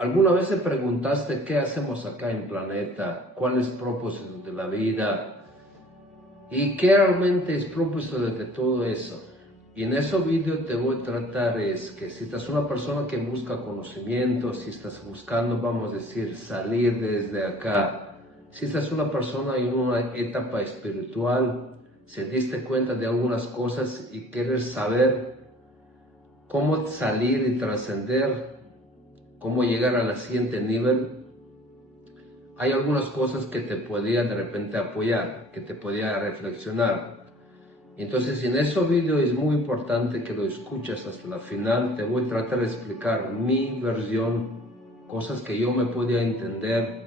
¿Alguna vez te preguntaste qué hacemos acá en planeta? ¿Cuál es el propósito de la vida? ¿Y qué realmente es el propósito de todo eso? Y en ese vídeo te voy a tratar es que si estás una persona que busca conocimiento, si estás buscando, vamos a decir, salir desde acá, si estás una persona en una etapa espiritual, si te diste cuenta de algunas cosas y quieres saber cómo salir y trascender, cómo llegar al siguiente nivel, hay algunas cosas que te podía de repente apoyar, que te podía reflexionar. Entonces en ese vídeo es muy importante que lo escuches hasta la final. Te voy a tratar de explicar mi versión, cosas que yo me podía entender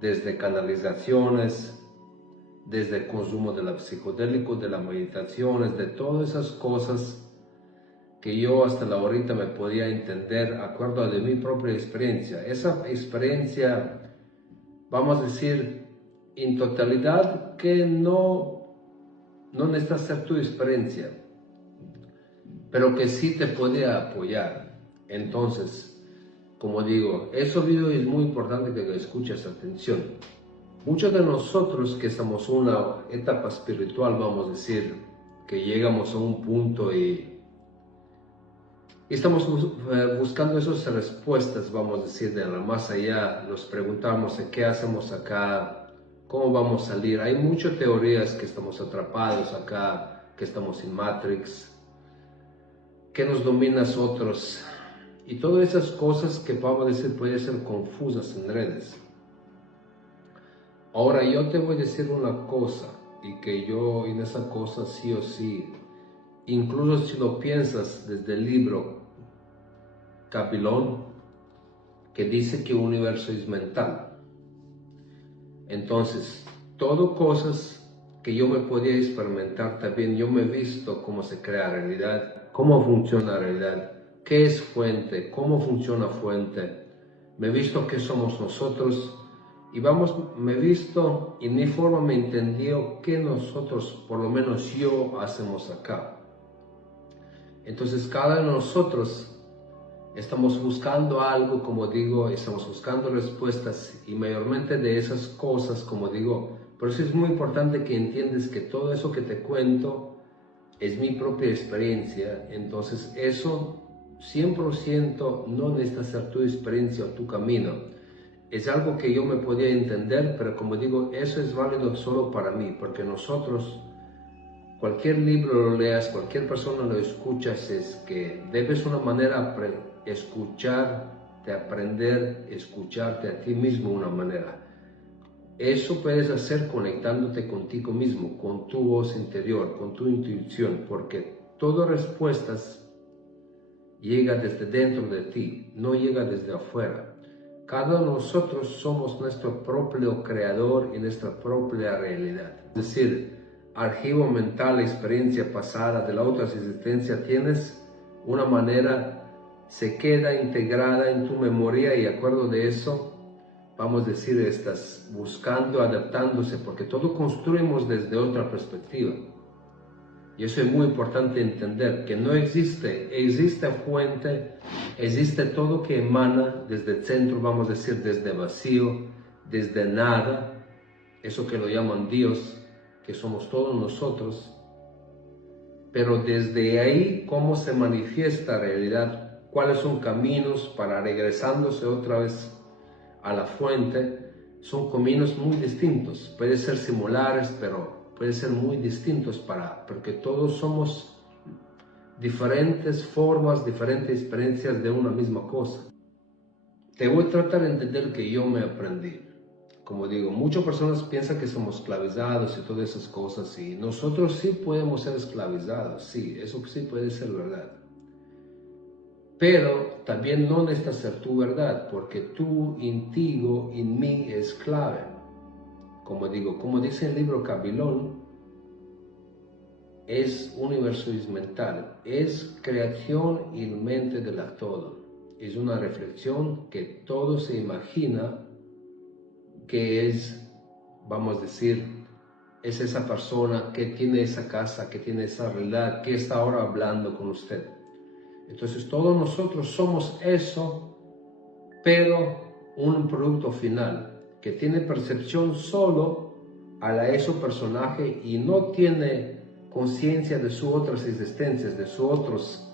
desde canalizaciones, desde el consumo de los psicodélicos, de las meditaciones, de todas esas cosas que yo hasta la ahorita me podía entender de acuerdo de mi propia experiencia. Esa experiencia, vamos a decir, en totalidad que no necesita ser tu experiencia, pero que sí te puede apoyar. Entonces, como digo, ese video es muy importante que lo escuches atención. Muchos de nosotros que estamos en una etapa espiritual, vamos a decir, que llegamos a un punto y estamos buscando esas respuestas, vamos a decir, de la más allá. Nos preguntamos qué hacemos acá, cómo vamos a salir. Hay muchas teorías que estamos atrapados acá, que estamos en Matrix, que nos domina a nosotros. Y todas esas cosas que vamos a decir pueden ser confusas en redes. Ahora yo te voy a decir una cosa, y que yo en esa cosa sí o sí, incluso si lo piensas desde el libro Capilón, que dice que el universo es mental. Entonces, todo cosas que yo me podía experimentar también, yo me he visto cómo se crea realidad, cómo funciona la realidad, qué es fuente, cómo funciona fuente. Me he visto qué somos nosotros y me he visto, en mi forma me entendió qué nosotros, por lo menos yo, hacemos acá. Entonces, cada uno de nosotros estamos buscando algo, como digo, estamos buscando respuestas y mayormente de esas cosas, como digo, por eso es muy importante que entiendas que todo eso que te cuento es mi propia experiencia. Entonces eso 100% no necesita ser tu experiencia o tu camino. Es algo que yo me podía entender, pero como digo, eso es válido solo para mí, porque nosotros, cualquier libro lo leas, cualquier persona lo escuchas, es que debes una manera escucharte, aprender, escucharte a ti mismo de una manera. Eso puedes hacer conectándote contigo mismo, con tu voz interior, con tu intuición, porque todas respuestas llega desde dentro de ti, no llega desde afuera. Cada uno de nosotros somos nuestro propio creador y nuestra propia realidad. Es decir, archivo mental, experiencia pasada de la otra existencia, tienes una manera, se queda integrada en tu memoria y de acuerdo de eso, vamos a decir, estás buscando, adaptándose, porque todo construimos desde otra perspectiva. Y eso es muy importante entender, que no existe fuente, existe todo que emana desde el centro, vamos a decir, desde vacío, desde nada, eso que lo llaman Dios, que somos todos nosotros, pero desde ahí, cómo se manifiesta la realidad, cuáles son caminos para regresándose otra vez a la fuente, son caminos muy distintos, pueden ser similares, pero pueden ser muy distintos porque todos somos diferentes formas, diferentes experiencias de una misma cosa. Te voy a tratar de entender que yo me aprendí. Como digo, muchas personas piensan que somos esclavizados y todas esas cosas, y nosotros sí podemos ser esclavizados, sí, eso sí puede ser verdad. Pero también no necesita ser tu verdad, porque tú, en ti, en mí, es clave. Como digo, como dice el libro Capilón, es universo es mental, es creación y mente de la todo. Es una reflexión que todo se imagina que es, vamos a decir, es esa persona que tiene esa casa, que tiene esa realidad, que está ahora hablando con usted. Entonces todos nosotros somos eso pero un producto final que tiene percepción solo a ese personaje y no tiene conciencia de sus otras existencias, de sus otras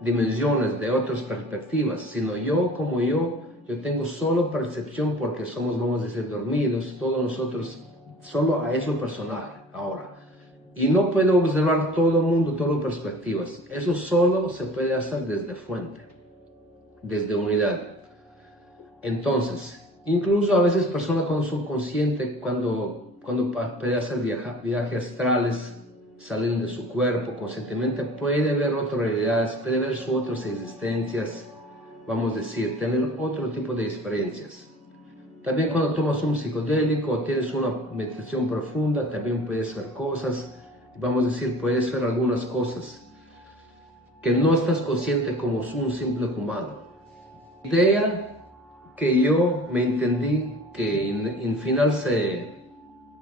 dimensiones, de otras perspectivas, sino yo como yo tengo solo percepción porque somos, vamos a decir, dormidos, todos nosotros, solo a ese personaje ahora. Y no puedo observar todo el mundo, todas las perspectivas. Eso solo se puede hacer desde fuente, desde unidad. Entonces, incluso a veces personas cuando son conscientes, cuando pueden hacer viajes astrales, salen de su cuerpo conscientemente, puede ver otras realidades, puede ver sus otras existencias, vamos a decir, tener otro tipo de experiencias. También cuando tomas un psicodélico o tienes una meditación profunda, también puedes ver cosas, vamos a decir, puedes ver algunas cosas que no estás consciente como un simple humano. La idea que yo me entendí que en final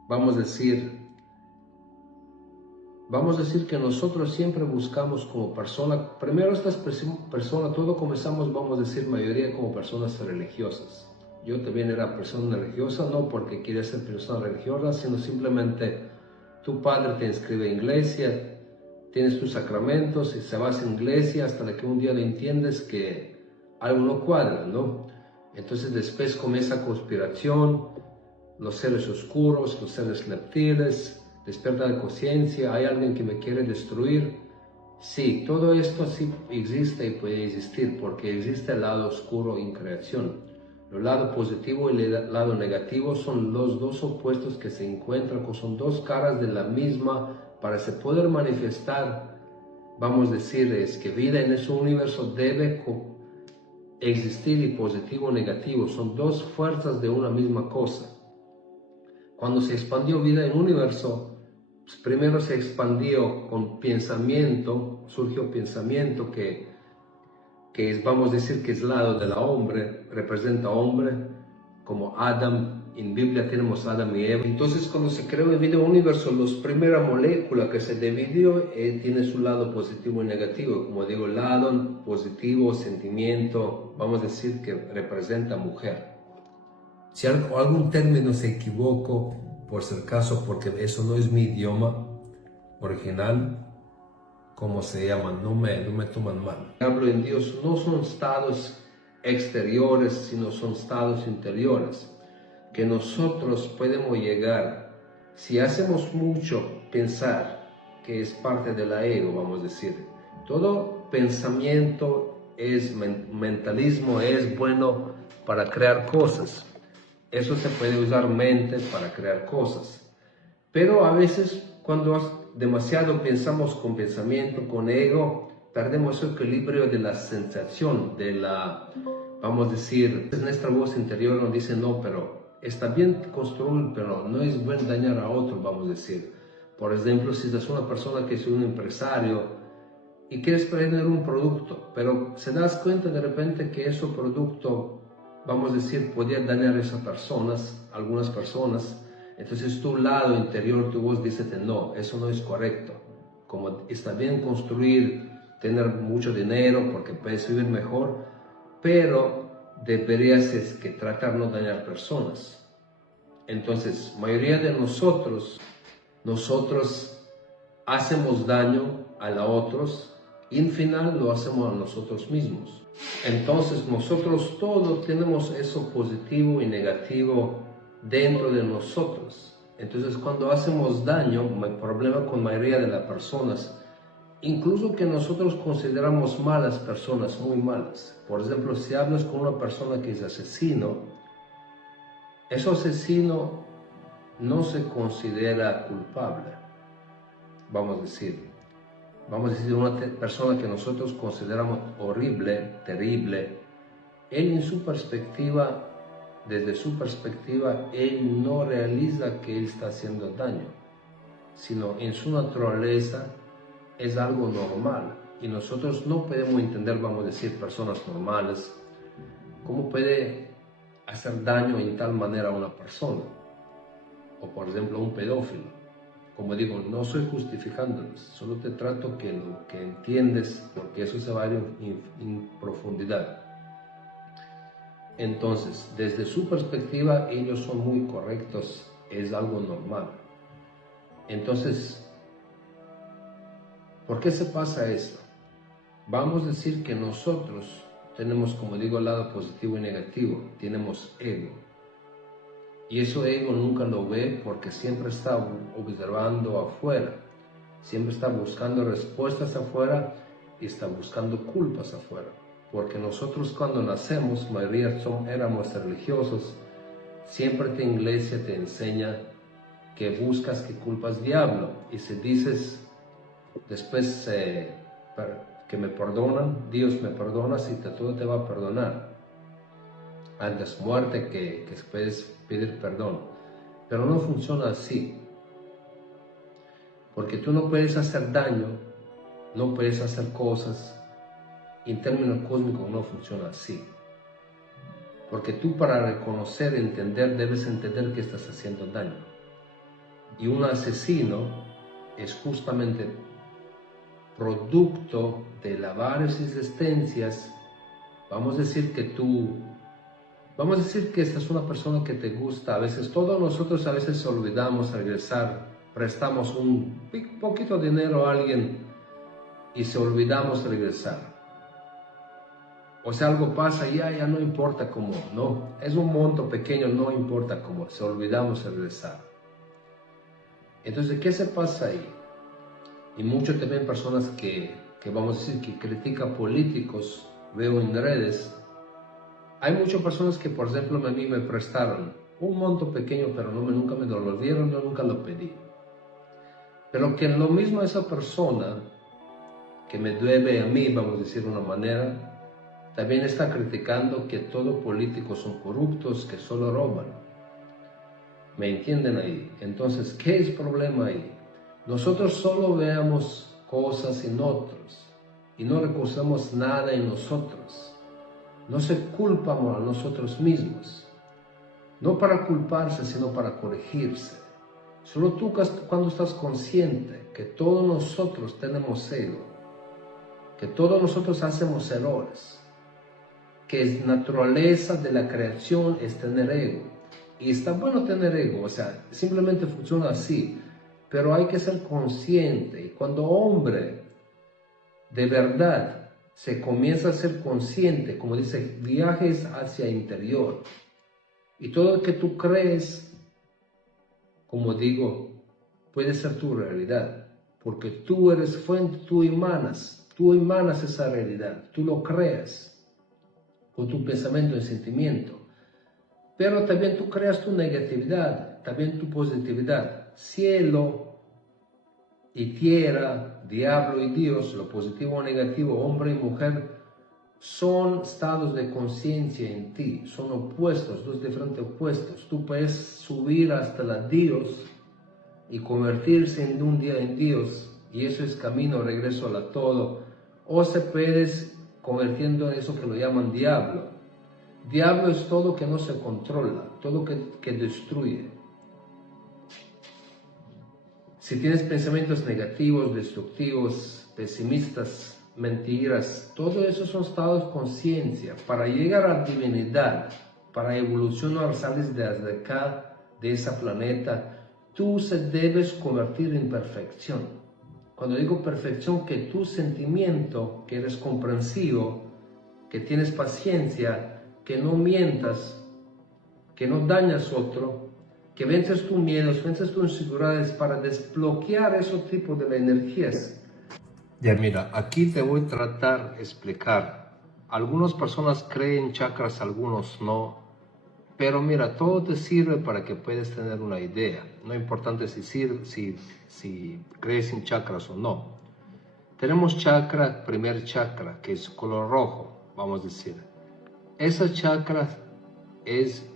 vamos a decir que nosotros siempre buscamos como persona, primero estas personas, todo comenzamos, vamos a decir, mayoría como personas religiosas. Yo también era persona religiosa, no porque quería ser persona religiosa, sino simplemente tu padre te inscribe en iglesia, tienes tus sacramentos y se vas en iglesia hasta que un día le entiendes que algo no cuadra, ¿no? Entonces después comienza conspiración, los seres oscuros, los seres reptiles, despierta de conciencia, hay alguien que me quiere destruir. Sí, todo esto sí existe y puede existir porque existe el lado oscuro en creación. El lado positivo y el lado negativo son los dos opuestos que se encuentran, son dos caras de la misma, para se poder manifestar, vamos a decir, es que vida en ese universo debe existir y positivo y negativo, son dos fuerzas de una misma cosa. Cuando se expandió vida en el universo, pues primero se expandió con pensamiento, surgió pensamiento que es, vamos a decir, que es lado del hombre, representa hombre, como Adam, en Biblia tenemos Adam y Eva. Entonces cuando se creó el vida universo, las primeras moléculas que se dividió tiene su lado positivo y negativo. Como digo, el lado positivo, sentimiento, vamos a decir que representa mujer. Si algún término se equivoco, por si acaso, porque eso no es mi idioma original, ¿cómo se llama? No me toman mal. Hablo en Dios, no son estados exteriores, sino son estados interiores, que nosotros podemos llegar, si hacemos mucho pensar, que es parte del ego, vamos a decir. Todo pensamiento es mentalismo, es bueno para crear cosas. Eso se puede usar mente para crear cosas. Pero a veces cuando demasiado pensamos con pensamiento, con ego, perdemos el equilibrio de la sensación, vamos a decir, nuestra voz interior nos dice no, pero está bien construir, pero no es bueno dañar a otro, vamos a decir. Por ejemplo, si eres una persona que es un empresario y quieres vender un producto, pero se das cuenta de repente que ese producto, vamos a decir, podría dañar a esas personas, algunas personas, entonces tu lado interior, tu voz dice no, eso no es correcto. Como está bien construir, tener mucho dinero porque puedes vivir mejor, pero deberías es que tratar no dañar personas. Entonces, mayoría de nosotros hacemos daño a los otros y en final lo hacemos a nosotros mismos. Entonces nosotros todos tenemos eso positivo y negativo dentro de nosotros. Entonces cuando hacemos daño, el problema con la mayoría de las personas, incluso que nosotros consideramos malas personas, muy malas. Por ejemplo, si hablas con una persona que es asesino, ese asesino no se considera culpable, vamos a decir. Vamos a decir, una persona que nosotros consideramos horrible, terrible, él en su perspectiva, desde su perspectiva, él no realiza que él está haciendo daño, sino en su naturaleza es algo normal. Y nosotros no podemos entender, vamos a decir, personas normales, cómo puede hacer daño en tal manera a una persona, o por ejemplo a un pedófilo. Como digo, no estoy justificándolos, solo te trato que lo que entiendes, porque eso se va a ir en profundidad. Entonces, desde su perspectiva, ellos son muy correctos, es algo normal. Entonces, ¿por qué se pasa esto? Vamos a decir que nosotros tenemos, como digo, el lado positivo y negativo, tenemos ego. Y ese ego nunca lo ve porque siempre está observando afuera, siempre está buscando respuestas afuera y está buscando culpas afuera. Porque nosotros cuando nacemos, mayoría éramos religiosos, siempre la iglesia te enseña que buscas que culpas diablo. Y si dices después que me perdonan, Dios me perdona, si todo te va a perdonar. Antes muerte que puedes pedir perdón. Pero no funciona así. Porque tú no puedes hacer daño, no puedes hacer cosas. En términos cósmicos no funciona así. Porque tú para reconocer, entender, debes entender que estás haciendo daño. Y un asesino es justamente producto de varias existencias. Vamos a decir que esta es una persona que te gusta. A veces todos nosotros a veces olvidamos regresar, prestamos un poquito de dinero a alguien y se olvidamos regresar. O sea, algo pasa y ya no importa cómo, no, es un monto pequeño, no importa cómo, se olvidamos regresar. Entonces, ¿qué se pasa ahí? Y mucho también personas que vamos a decir que critican políticos, veo en redes, hay muchas personas que, por ejemplo, a mí me prestaron un monto pequeño, pero nunca me lo devolvieron, yo nunca lo pedí. Pero que lo mismo esa persona que me debe a mí, vamos a decir de una manera, también está criticando que todos políticos son corruptos, que solo roban. ¿Me entienden ahí? Entonces, ¿qué es el problema ahí? Nosotros solo veamos cosas en otros y no reconocemos nada en nosotros. No se culpamos a nosotros mismos. No para culparse, sino para corregirse. Solo tú cuando estás consciente que todos nosotros tenemos ego, que todos nosotros hacemos errores, que es naturaleza de la creación es tener ego. Y está bueno tener ego, o sea, simplemente funciona así. Pero hay que ser consciente. Y cuando hombre de verdad se comienza a ser consciente, como dice, viajes hacia el interior. Y todo lo que tú crees, como digo, puede ser tu realidad. Porque tú eres fuente, tú emanas esa realidad, tú lo creas con tu pensamiento y sentimiento. Pero también tú creas tu negatividad, también tu positividad. Cielo y tierra, diablo y Dios, lo positivo o negativo, hombre y mujer, son estados de conciencia en ti, son opuestos, dos diferentes opuestos. Tú puedes subir hasta la Dios y convertirse en un día en Dios, y eso es camino, regreso a la todo, o se puedes convirtiendo en eso que lo llaman diablo. Diablo es todo que no se controla, todo que destruye. Si tienes pensamientos negativos, destructivos, pesimistas, mentiras, todo eso son estados de conciencia. Para llegar a la divinidad, para evolucionar, sales desde acá, de ese planeta, tú se debes convertir en perfección. Cuando digo perfección, que tu sentimiento, que eres comprensivo, que tienes paciencia, que no mientas, que no dañas a otro, que vences tus miedos, vences tus inseguridades para desbloquear esos tipos de energías. Ya mira, aquí te voy a tratar de explicar. Algunas personas creen chakras, algunos no. Pero mira, todo te sirve para que puedas tener una idea. No es importante si crees en chakras o no. Tenemos chakra, primer chakra, que es color rojo, vamos a decir. Esa chakra es,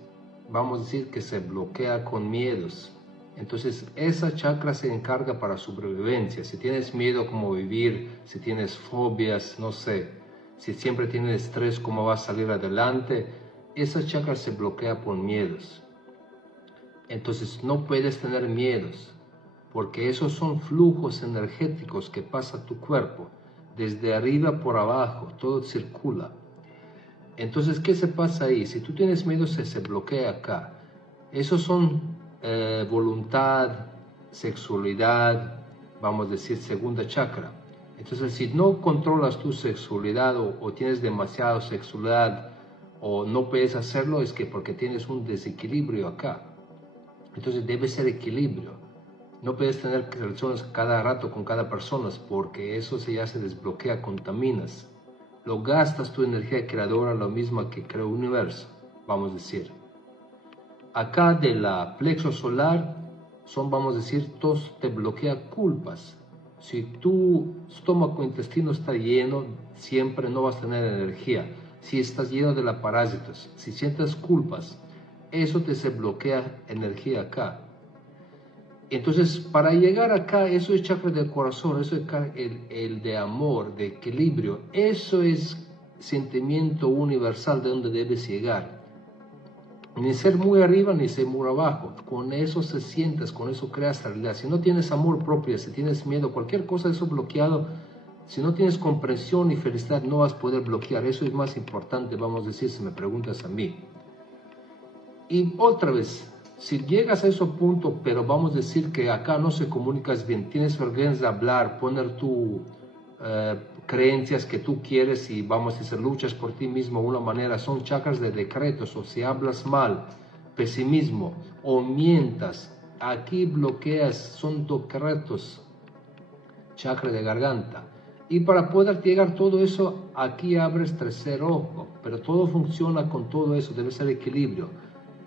vamos a decir, que se bloquea con miedos. Entonces, esa chakra se encarga para sobrevivencia. Si tienes miedo, cómo vivir, si tienes fobias, no sé, si siempre tienes estrés, cómo vas a salir adelante, esa chakra se bloquea por miedos. Entonces, no puedes tener miedos, porque esos son flujos energéticos que pasa tu cuerpo, desde arriba por abajo, todo circula. Entonces, ¿qué se pasa ahí? Si tú tienes miedo, se bloquea acá. Esos son voluntad, sexualidad, vamos a decir, segunda chakra. Entonces, si no controlas tu sexualidad o tienes demasiada sexualidad o no puedes hacerlo, es que porque tienes un desequilibrio acá. Entonces, debe ser equilibrio. No puedes tener relaciones cada rato con cada persona porque eso ya se desbloquea, contaminas. Lo gastas tu energía creadora, lo mismo que crea el universo, vamos a decir. Acá de la plexo solar son, vamos a decir, todos te bloquea culpas. Si tu estómago, intestino está lleno, siempre no vas a tener energía. Si estás lleno de la parásitos, si sientes culpas, eso te se bloquea energía acá. Entonces, para llegar acá, eso es chakra del corazón, eso es el de amor, de equilibrio, eso es sentimiento universal de donde debes llegar. Ni ser muy arriba ni ser muy abajo, con eso se sientes, con eso creas realidad. Si no tienes amor propio, si tienes miedo, cualquier cosa de eso bloqueado, si no tienes comprensión y felicidad, no vas a poder bloquear. Eso es más importante, vamos a decir, si me preguntas a mí. Y otra vez, si llegas a ese punto, pero vamos a decir que acá no se comunicas bien, tienes vergüenza de hablar, poner tus creencias que tú quieres y vamos a decir luchas por ti mismo de una manera, son chakras de decretos, o si hablas mal, pesimismo o mientas, aquí bloqueas, son decretos, chakra de garganta. Y para poder llegar todo eso, aquí abres tercer ojo, pero todo funciona con todo eso, debe ser equilibrio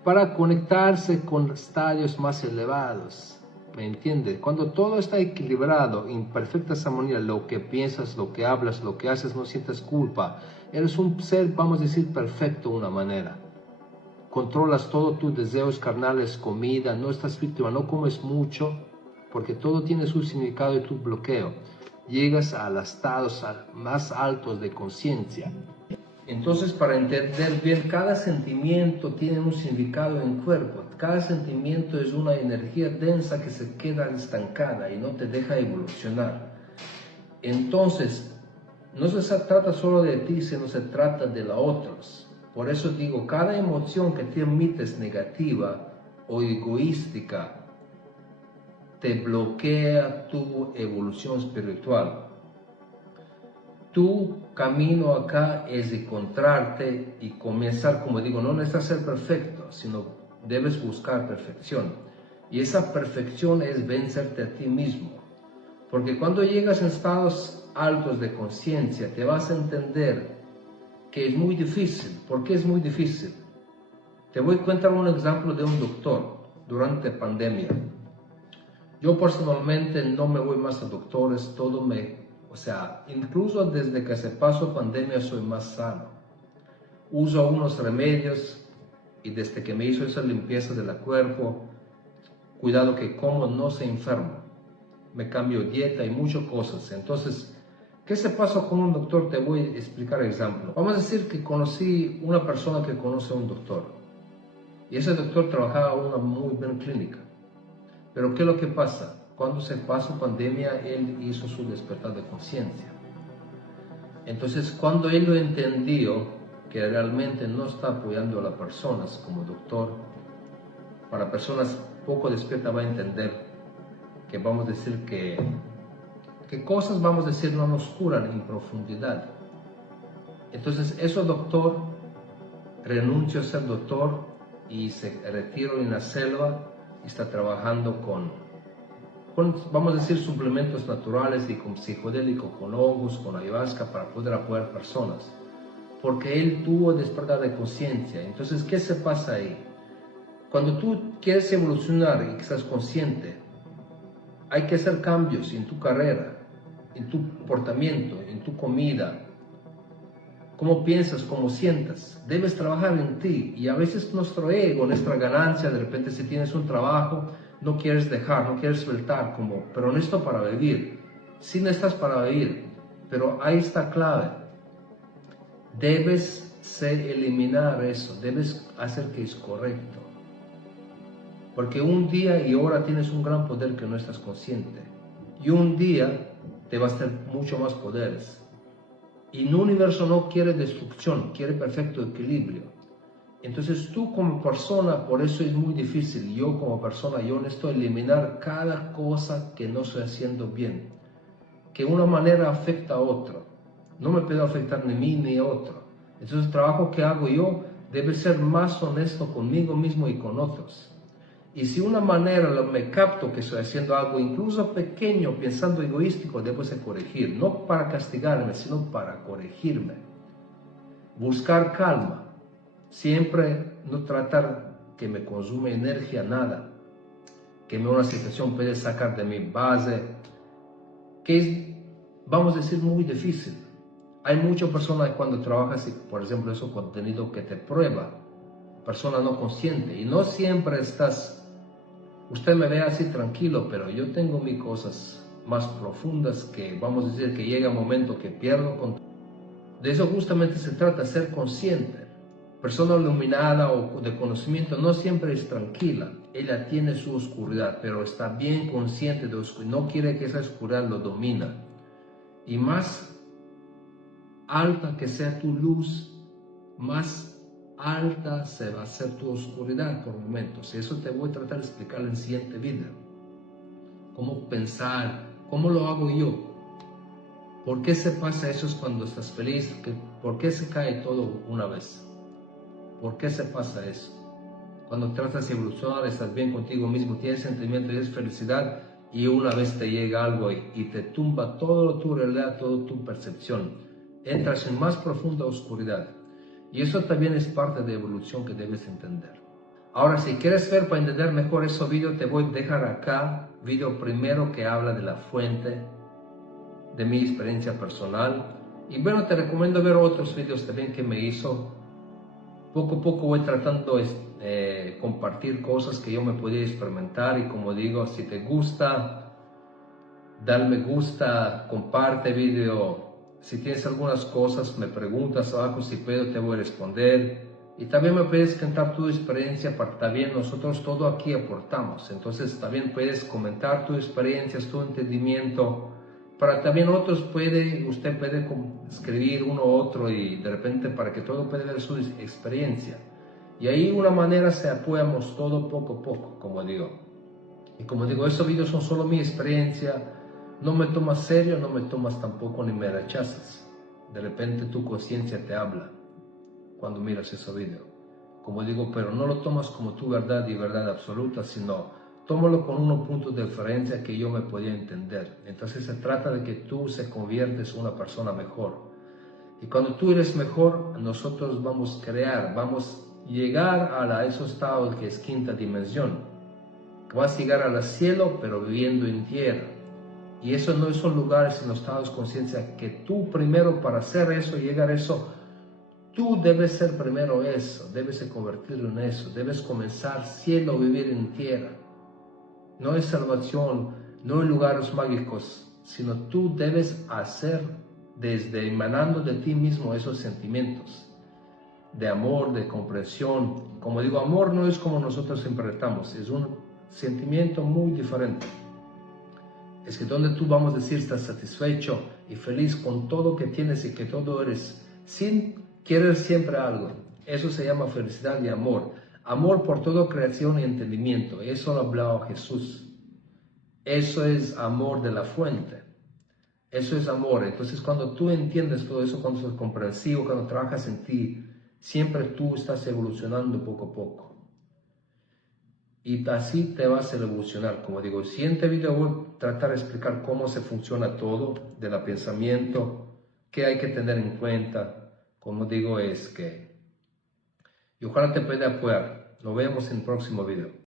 para conectarse con estadios más elevados. ¿Me entiendes? Cuando todo está equilibrado, en perfecta armonía, lo que piensas, lo que hablas, lo que haces, no sientes culpa. Eres un ser, vamos a decir, perfecto de una manera. Controlas todos tus deseos carnales, comida, no estás víctima, no comes mucho, porque todo tiene su significado y tu bloqueo. Llegas a los estados más altos de conciencia. Entonces, para entender bien, cada sentimiento tiene un significado en el cuerpo. Cada sentimiento es una energía densa que se queda estancada y no te deja evolucionar. Entonces, no se trata solo de ti, sino se trata de los otros. Por eso digo, cada emoción que te emites negativa o egoística te bloquea tu evolución espiritual. Tu camino acá es encontrarte y comenzar, como digo, no necesitas ser perfecto, sino debes buscar perfección. Y esa perfección es vencerte a ti mismo. Porque cuando llegas en estados altos de conciencia, te vas a entender que es muy difícil. ¿Por qué es muy difícil? Te voy a contar un ejemplo de un doctor durante pandemia. Yo personalmente no me voy más a doctores, o sea, incluso desde que se pasó pandemia soy más sano. Uso unos remedios y desde que me hizo esa limpieza del cuerpo, cuidado que como no se enfermo. Me cambio dieta y muchas cosas. Entonces, ¿qué se pasó con un doctor? Te voy a explicar el ejemplo. Vamos a decir que conocí una persona que conoce a un doctor. Y ese doctor trabajaba en una muy buena clínica. Pero ¿qué es lo que pasa? Cuando se pasó pandemia, él hizo su despertar de conciencia. Entonces, cuando él lo entendió, que realmente no está apoyando a las personas como doctor, para personas poco despiertas va a entender que vamos a decir que cosas, vamos a decir, no nos curan en profundidad. Entonces, ese doctor renunció a ser doctor y se retiró en la selva y está trabajando con, vamos a decir, suplementos naturales y con psicodélicos, con hongos, con ayahuasca para poder apoyar personas. Porque él tuvo despertar de conciencia. Entonces, ¿qué se pasa ahí? Cuando tú quieres evolucionar y que estás consciente, hay que hacer cambios en tu carrera, en tu comportamiento, en tu comida, cómo piensas, cómo sientas. Debes trabajar en ti. Y a veces nuestro ego, nuestra ganancia, de repente si tienes un trabajo, no quieres dejar, no quieres soltar, pero no está para vivir. Sí necesitas para vivir, pero ahí está clave. Debes eliminar eso, debes hacer que es correcto. Porque un día y ahora tienes un gran poder que no estás consciente. Y un día te va a tener mucho más poderes. Y el universo no quiere destrucción, quiere perfecto equilibrio. Entonces tú como persona, por eso es muy difícil, yo como persona, yo necesito eliminar cada cosa que no estoy haciendo bien, que de una manera afecta a otro. No me puede afectar ni a mí ni a otro. Entonces el trabajo que hago yo debe ser más honesto conmigo mismo y con otros. Y si una manera me capto que estoy haciendo algo incluso pequeño, pensando egoístico, debo ser corregir. No para castigarme, sino para corregirme. Buscar calma. Siempre no tratar que me consume energía, nada. Que una situación puede sacar de mi base. Que es, vamos a decir, muy difícil. Hay muchas personas cuando trabajas, por ejemplo, ese contenido que te prueba. Persona no consciente. Y no siempre estás... Usted me ve así tranquilo, pero yo tengo mis cosas más profundas que, vamos a decir, que llega un momento que pierdo control. De eso justamente se trata, ser consciente. Persona iluminada o de conocimiento no siempre es tranquila. Ella tiene su oscuridad, pero está bien consciente de oscuridad. No quiere que esa oscuridad lo domina. Y más alta que sea tu luz, más alta se va a hacer tu oscuridad por momentos. Eso te voy a tratar de explicar en el siguiente video. Cómo pensar, cómo lo hago yo. ¿Por qué se pasa eso cuando estás feliz? ¿Por qué se cae todo una vez? ¿Por qué se pasa eso? Cuando tratas de evolucionar, estás bien contigo mismo, tienes sentimiento, tienes felicidad y una vez te llega algo y te tumba toda tu realidad, toda tu percepción. Entras en más profunda oscuridad. Y eso también es parte de evolución que debes entender. Ahora, si quieres ver para entender mejor ese video, te voy a dejar acá video primero que habla de la fuente, de mi experiencia personal. Y bueno, te recomiendo ver otros videos también que me hizo. Poco a poco voy tratando de compartir cosas que yo me podía experimentar y como digo, si te gusta, dale me gusta, comparte video. Si tienes algunas cosas, me preguntas abajo, si puedo te voy a responder. Y también me puedes contar tu experiencia, porque también nosotros todo aquí aportamos. Entonces también puedes comentar tus experiencias, tu entendimiento. Para también otros usted puede escribir uno u otro y de repente para que todo pueda ver su experiencia. Y ahí una manera se apoyamos todo poco a poco, como digo. Y como digo, esos videos son solo mi experiencia. No me tomas serio, no me tomas tampoco ni me rechazas. De repente tu conciencia te habla cuando miras ese video. Como digo, pero no lo tomas como tu verdad y verdad absoluta, sino tómalo con unos puntos de referencia que yo me podía entender. Entonces se trata de que tú se conviertes en una persona mejor. Y cuando tú eres mejor, nosotros vamos a crear, vamos a llegar a esos estados que es quinta dimensión. Vas a llegar al cielo, pero viviendo en tierra. Y eso no son lugares en los estados de conciencia que tú primero para hacer eso, llegar a eso, tú debes ser primero eso, debes convertirlo en eso, debes comenzar cielo, vivir en tierra. No es salvación, no es lugares mágicos, sino tú debes hacer desde emanando de ti mismo esos sentimientos de amor, de comprensión. Como digo, amor no es como nosotros interpretamos, es un sentimiento muy diferente. Es que donde tú vamos a decir estás satisfecho y feliz con todo que tienes y que todo eres, sin querer siempre algo. Eso se llama felicidad y amor. Amor por toda creación y entendimiento. Eso lo hablaba Jesús. Eso es amor de la fuente. Eso es amor. Entonces cuando tú entiendes todo eso, cuando sos comprensivo, cuando trabajas en ti, siempre tú estás evolucionando poco a poco. Y así te vas a evolucionar. Como digo, en el siguiente video voy a tratar de explicar cómo se funciona todo, del pensamiento, qué hay que tener en cuenta. Como digo, es que... Y ojalá te pueda apoyar. Nos vemos en el próximo video.